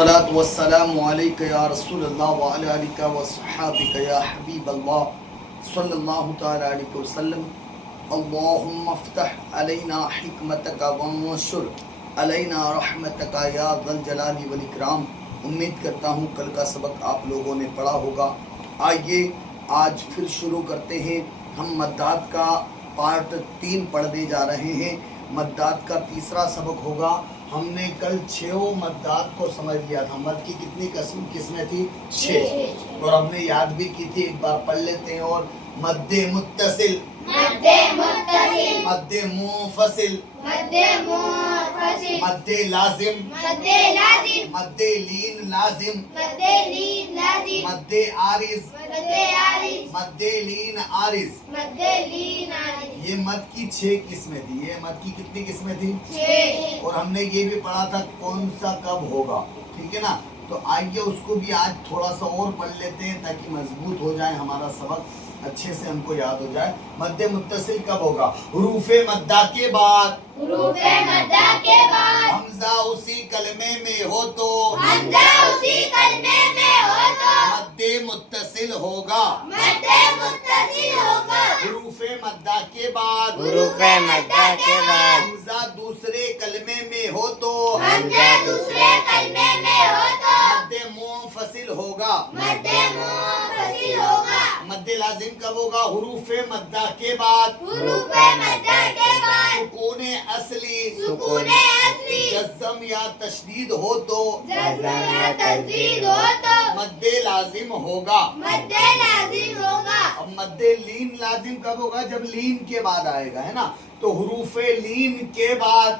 الصلاة والسلام عليك يا رسول الله وعلى آلك وصحابك يا حبيب الله صلى الله تعالى عليه وسلم. اللهم افتح علينا حکمتک وانشر علینا رحمتک یا ذا الجلال والاکرام. امید کرتا ہوں کل کا سبق آپ لوگوں نے پڑھا ہوگا. آئیے آج پھر شروع کرتے ہیں. ہم مدات کا پارٹ 3 پڑھنے جا رہے ہیں. مدات کا تیسرا سبق ہوگا. ہم نے کل 6 مدات کو سمجھ لیا تھا. مد کی کتنی قسمیں تھی؟ 6. اور ہم نے یاد بھی کی تھی. ایک بار پڑھ لیتے ہیں. اور مد متصل، مد منفصل، مد لازم، مد لین لازم، مد عارض، مد لین عارض. یہ مد کی 6 قسمیں تھی. یہ مد کی کتنی قسمیں تھی؟ 6. اور ہم نے یہ بھی پڑھا تھا کون سا کب ہوگا. ٹھیک ہے نا. تو آئیے اس کو بھی آج تھوڑا سا اور پڑھ لیتے ہیں تاکہ مضبوط ہو جائے ہمارا سبق, اچھے سے ہم کو یاد ہو جائے. مد متصل کب ہوگا؟ حروف مدہ کے بعد حمزہ اسی کلمے میں ہو تو مد متصل ہوگا. حروف مدہ کے بعد حمزہ دوسرے کلمے میں ہو تو مد منفصل ہوگا. مد لازم کب ہوگا؟ حروف مدہ کے بعد سکون اصلی جزم یا تشدید ہو تو مد لازم ہوگا. اب مد لین لازم کب ہوگا؟ جب لین کے بعد آئے گا, ہے نا. تو حروف لین کے بعد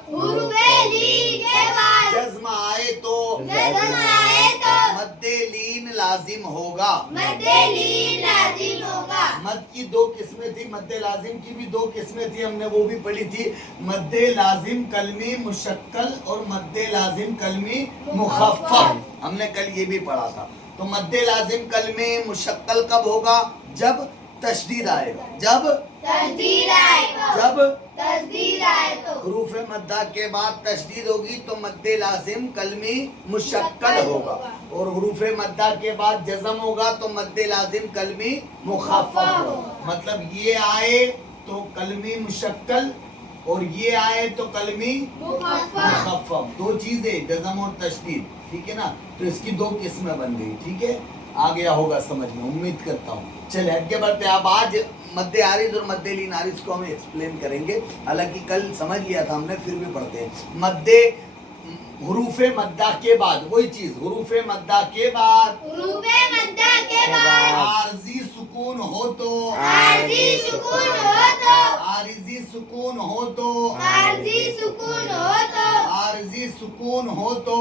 جزم آئے تو مد لین لازم ہوگا. مد کی 2 قسمیں تھی. مد لازم کی بھی 2 قسمیں تھی. ہم نے وہ بھی پڑھی تھی. مد لازم کلمی مشکل اور مد لازم کلمی مخفف. ہم نے کل یہ بھی پڑھا تھا. تو مد لازم کلمی مشکل کب ہوگا؟ جب تشدید آئے گا. جب حروف مدہ کے بعد تشدید ہوگی تو مد لازم کلمی مشکل ہوگا. اور حروف مدہ کے بعد جزم ہوگا تو مد لازم کلمی مخفف ہوگا. مطلب یہ آئے تو کلمی مشکل اور یہ آئے تو کلمی مخفف. 2 چیزیں, جزم اور تشدید. ٹھیک ہے نا. تو اس کی 2 قسمیں بن گئی. ٹھیک ہے, آ گیا ہوگا سمجھ میں, امید کرتا ہوں. چلے آگے بڑھتے ہیں. اب آج مد عارض اور مد لین عارض کو ہم ایکسپلین کریں گے. حالانکہ کل سمجھ لیا تھا ہم نے, پھر بھی پڑھتے ہیں. مد حروف مدہ کے بعد وہی چیز, حروف مدہ کے بعد عارضی سکون ہو تو عارضی سکون ہو تو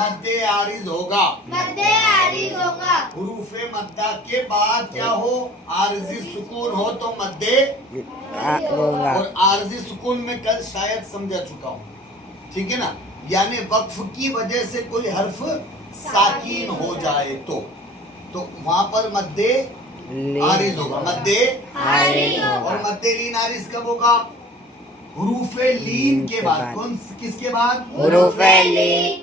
مد عارض ہوگا. حروف مدہ کے بعد کیا ہو؟ عارضی سکون ہو تو مد. اور عارضی سکون میں کل شاید سمجھا چکا ہوں. ٹھیک ہے نا. یعنی وقف کی وجہ سے کوئی حرف ساکین ہو جائے تو وہاں پر مد عارض ہوگا. مد اور مد لین عارض کب ہوگا؟ حروف لین کے بعد. کس کے بعد؟ حروف لین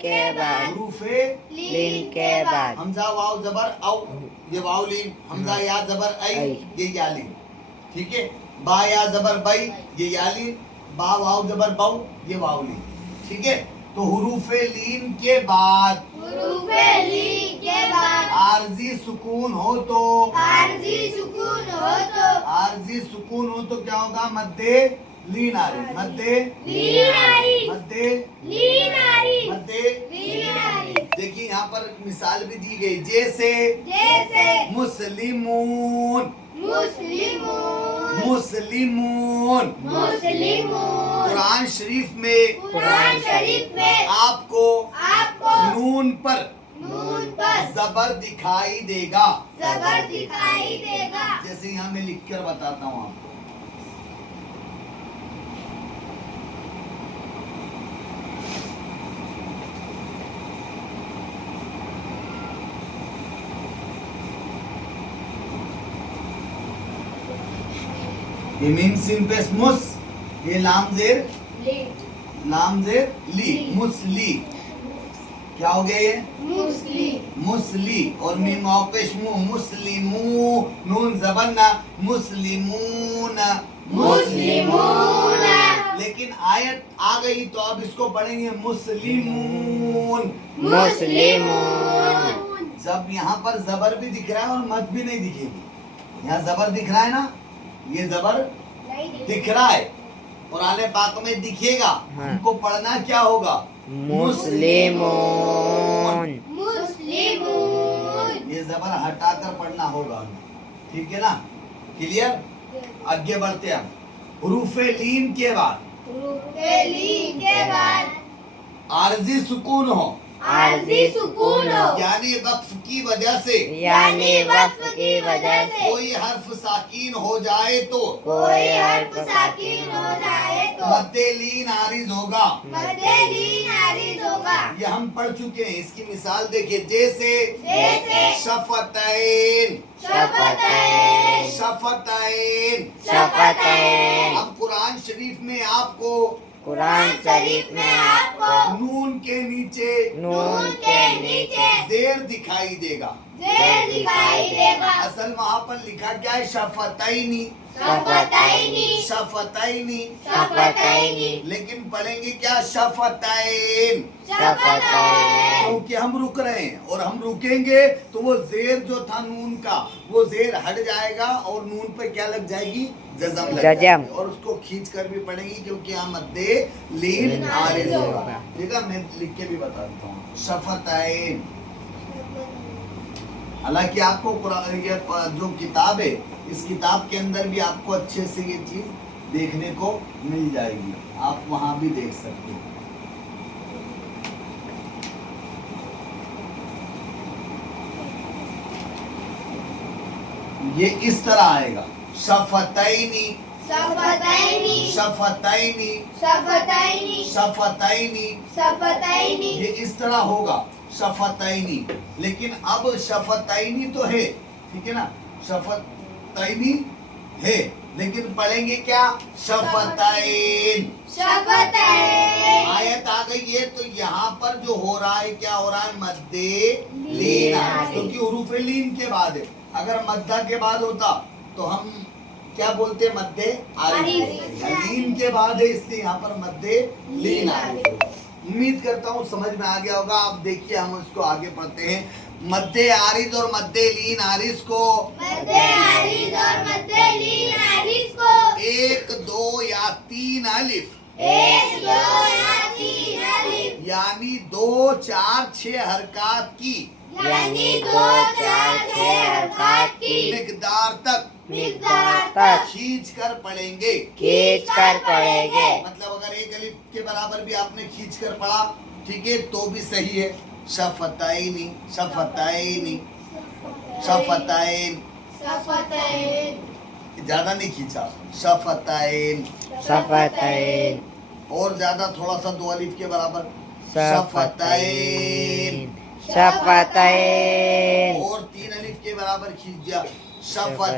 کے بعد. حمزہ واو زبر او, یہ واو لین. حمزہ یا زبر ای, یہ یا لین. ٹھیک ہے. با یا زبر بئی, یہ یا لین. با واو زبر بو, یہ واو لین. ٹھیک ہے. تو حروف لین کے بعد عارضی سکون ہو تو کیا ہوگا؟ مد لین عارض. مد دیکھیے یہاں پر مثال بھی دی گئی. جیسے مسلمون. قرآن شریف میں آپ کو نون پر زبر دکھائی دے گا. جیسے یہاں میں لکھ کر بتاتا ہوں آپ کو. یہ میم سین پیس مس, یہ لام زیر لی, مسلی. क्या हो गया ये मुस्लिम, मुस्ली, और मीम वाक़िश मुंह मुस्लिमू, नून ज़बरना मुस्लिमून मुस्लिमून, लेकिन आयत आ गई तो अब इसको पढ़ेंगे मुस्लिमून। मुस्लिमून, जब यहाँ पर जबर भी दिख रहा है और मद भी नहीं दिखेगी, यहाँ जबर दिख रहा है ना, ये जबर दिख रहा है, कुरान पाक में दिखेगा, हमको पढ़ना क्या होगा मुस्लिमून, मुस्लिमून, ये जबर हटाकर पढ़ना होगा, ठीक है ना, क्लियर। आगे बढ़ते हैं, हुरूफे लीन के बाद लीन के बाद आरजी सुकून हो, आरजी सुकून हो, यानी वक्फ की वजह से यानी वक्फ की वजह से कोई हर्फ साकीन हो जाए तो कोई हर्फ साकिन हो जाए तो मद्दे लीन आरिज होगा। मद्दे लीन आरिज होगा। ये हम पढ़ चुके हैं, इसकी मिसाल देखिए, जैसे जैसे शफतैन, शफतैन, शफतैन। शफतैन। अब कुरान शरीफ में आपको कुरान शरीफ में आपको नून के नीचे नून के नीचे जेर दिखाई देगा। जेर दिखाई देगा। असल वहाँ पर लिखा क्या है, शफतैनी, शफतैनी, शफतैनी, शफतैनी, लेकिन पढ़ेंगे क्या, शफतैन, शफतैन। क्योंकि हम रुक रहे हैं, और हम रुकेंगे तो वो जेर जो था नून का, वो जेर हट जाएगा और नून पे क्या लग जाएगी, जज़म लग जज़म। जाएगी, और उसको खींच कर भी पढ़ेंगे क्योंकि यहाँ मद्दे लीन आरिज होगा। ठीक है, मैं लिख के भी बता देता हूँ, शफतैन। हालांकि आपको कुरान ये जो किताब है, इस किताब के अंदर भी आपको अच्छे से ये चीज देखने को मिल जाएगी, आप वहां भी देख सकते हो। ये इस तरह आएगा, शफतैनी, शफतैनी, शफतैनी, शफतैनी, शफतैनी, शफतैनी। ये इस तरह होगा, शफतैनी। लेकिन अब शफतैनी तो है, ठीक है ना, शफतैनी है, लेकिन पढ़ेंगे क्या, शफतैन। शफतैन। आयत आ गई है तो यहाँ पर जो हो रहा है, क्या हो रहा है, मद्दे लीन आ रहा है, क्योंकि हुरूफ लीन के बाद है। अगर मद्दा के बाद होता तो हम क्या बोलते, मद्दे आरिज। लीन के बाद है इसलिए यहाँ पर मद्दे लीन आरिज। उम्मीद करता हूँ समझ में आ गया होगा। आप देखिए, हम इसको आगे पढ़ते हैं। मद्दे आरिज और मद्दे लीन आरिज को, मद्दे आरिज और मद्दे लीन आरिज को 1, 2 या 3 अलिफ, 1, 2 या 3 अलिफ, यानी 2, 4, 6 हरकत की यानी 2, 4, 6 हरकत की मिकदार तक मिकदार तक खींच कर पढ़ेंगे। खींच कर पढ़ेंगे। मतलब अगर 1 अलिफ के बराबर भी आपने खींच कर पढ़ा, ठीक है, तो भी सही है। शफतैनी, शफतैनी, शफतैन, शफतैन, ज्यादा नहीं खींचा, शफतैन, शफतैन, और ज्यादा थोड़ा सा 2 अलिफ के बराबर, शफतैन, शफतैन, और 3 अलिफ के बराबर खींच दिया, शफतैन,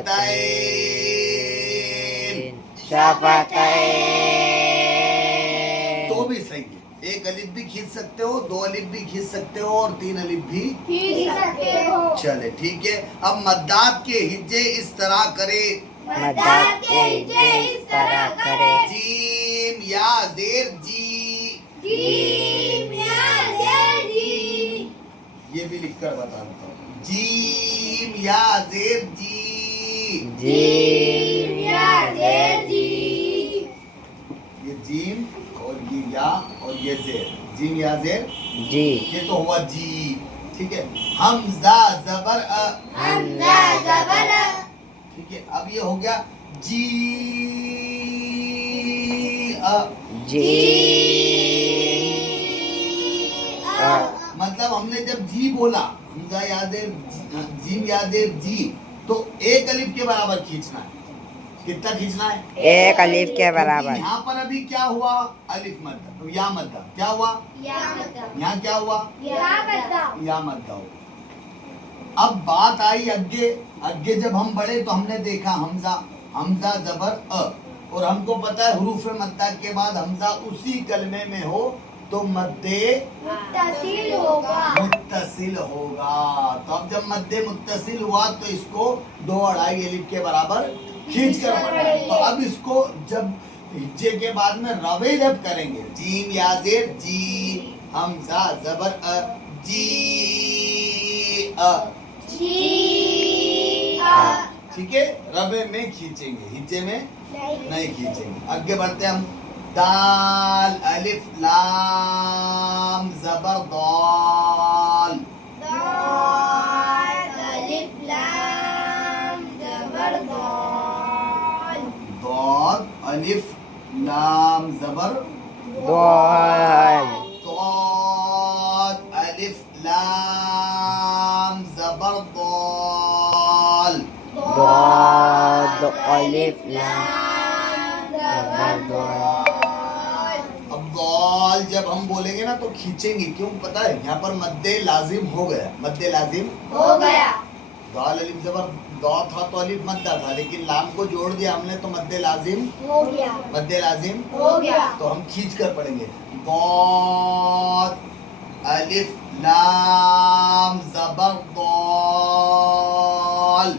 शफतैन, तो भी सही है। 1 अलिफ भी खींच सकते हो, 2 अलिफ भी खींच सकते हो, और 3 अलिफ भी। खींच सकते हो। चले ठीक है। अब मद्दात के हिज्जे इस तरह करे, मद्दात के हिज्जे इस तरह करे, जीम या जेर जी, जीम या जेर जी, ये भी लिखकर बता देता हूँ, जीम या जेर जी, जीम या जेर जी, ये जीम और ये या और ये जेर, जीम या जेर जी, ये तो हुआ जी, ठीक है। हमजा जबर अ, हमजा जबर अ, ठीक है। अब ये हो गया जी अ, जी, अ, मतलब हमने जब जी बोला, हमजा यादेर, जीम यादेर जी, तो 1 अलिफ के बराबर खींचना है। कितना खींचना है, 1 अलिफ के बराबर। यहाँ पर अभी क्या हुआ, अलिफ मद्दा, तो या मद्दा क्या हुआ, या मद्दा, यहाँ क्या हुआ, या मद्दा, या मद्दा हुआ। अब बात आई आगे, आगे जब हम बढ़े तो हमने देखा हमजा, हमजा जबर अ, और हमको पता है हुरूफ मद्दा के बाद हमजा उसी कलमे में हो तो मद्दे मुत्तसिल होगा। मुत्तसिल होगा। तो अब जब मद्दे मुत्तसिल हुआ तो इसको 2 अढ़ाई अलिफ के बराबर खींच कर पढ़ना है। तो अब इसको जब हिज्जे के बाद में रवे जब करेंगे, जीम या जेर जी, हमजा जबर अ, जी अ, जी ठीक है, रबे में खींचेंगे, हिज्जे में नहीं खींचेंगे। आगे बढ़ते हैं हम। दाल अलिफ लाम जबर दाल, दाल अलिफ लाम जबर दाल, दाल अलिफ लाम जबर दोल दाल अलिफ लाम जबर दाल, दो अलिफ लाम लाम जबर दाल। अब दाल जब हम बोलेंगे ना तो खींचेंगे, क्यों पता है? यहाँ पर मद्दे लाजिम हो गया, मद्दे लाजिम हो गया। दाल अलिफ जबर दा था तो अलिफ मद्दा था, लेकिन लाम को जोड़ दिया हमने तो मद्दे लाजिम, हो गया। मद्दे लाजिम हो गया। तो हम खींच कर पढ़ेंगे। दाल अलिफ लाम जबर दाल,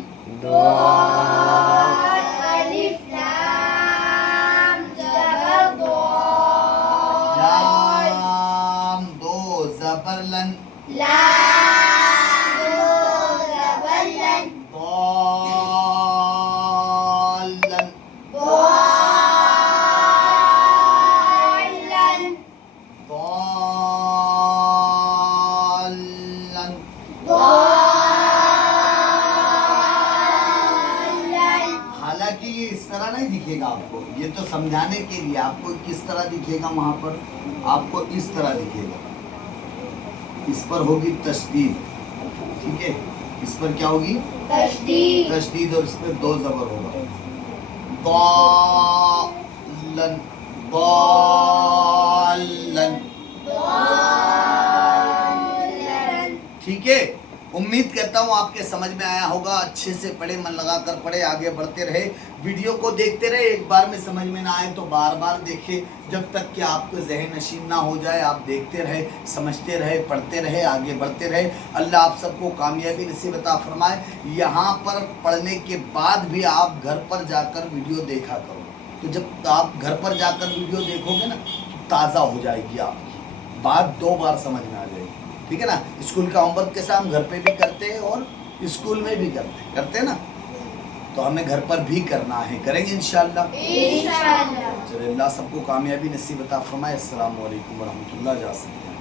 दाल अलिफ लाम जबर दाल, लाम दो जबर लन, लाम दो जबर लन, दालन, दालन, दालन, दालन। हालांकि ये इस तरह नहीं दिखेगा आपको, ये तो समझाने के लिए। आपको किस तरह दिखेगा वहां पर? आपको इस तरह दिखेगा, इस पर होगी तशदीद, ठीक है, इस पर क्या होगी? तशदीद, तशदीद, और इस पर 2 जबर होगा। दालन, दालन, दालन। ठीक है। उम्मीद करता हूँ आपके समझ में आया होगा। अच्छे से पढ़े, मन लगा कर पढ़े, आगे बढ़ते रहे, वीडियो को देखते रहे। एक बार में समझ में ना आए तो बार बार देखें, जब तक कि आपको ज़हन नशीन ना हो जाए। आप देखते रहे, समझते रहे, पढ़ते रहे, आगे बढ़ते रहे। अल्लाह आप सबको कामयाबी नसीब अता फरमाए। यहाँ पर पढ़ने के बाद भी आप घर पर जाकर वीडियो देखा करो। तो जब आप घर पर जाकर वीडियो देखोगे ना तो ताज़ा हो जाएगी आपकी बात, 2 बार समझ में आ जाएगी, ठीक है ना। स्कूल का होमवर्क कैसा हम घर पे भी करते हैं और स्कूल में भी करते हैं ना, तो हमें घर पर भी करना है, करेंगे इंशाअल्लाह। इंशाअल्लाह। चलिए, अल्लाह सबको कामयाबी नसीब अता फरमाए। अस्सलाम वालेकुम व रहमतुल्लाह। जा सकते हैं।